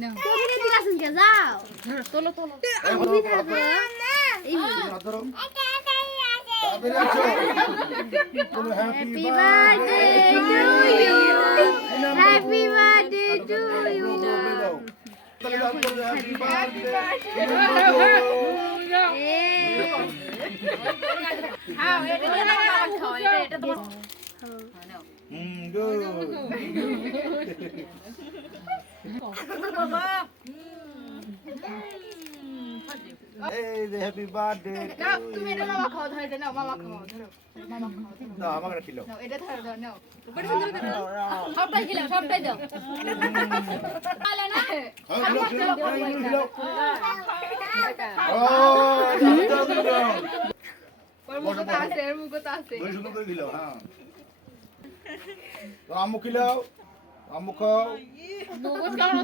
নাও কোকিলে দিকে আসুন কে যাও তোলো তোলো আমি থাকবো এই happy happy birthday to you happy birthday খাও এটা তোমার বাবা খাও এটা তোমার নাও বাবা এই যে হ্যাপি বার্থডে নাও তুমি এটা মামা খাও ধরো এটা নাও মামা খাও ধরো মামা খাও না আমাকে খিলো নাও এটা ধরো দাও নাও বড় সুন্দর করে সবটাই খেলাও সবটাই দাও পালে না ও ওর মুখে তো আছে এর মুখে তো আছে বড় সুন্দর করে দিলো হ্যাঁ তো আম্মু খিলাও আম্মু খাও নবুজ কারণ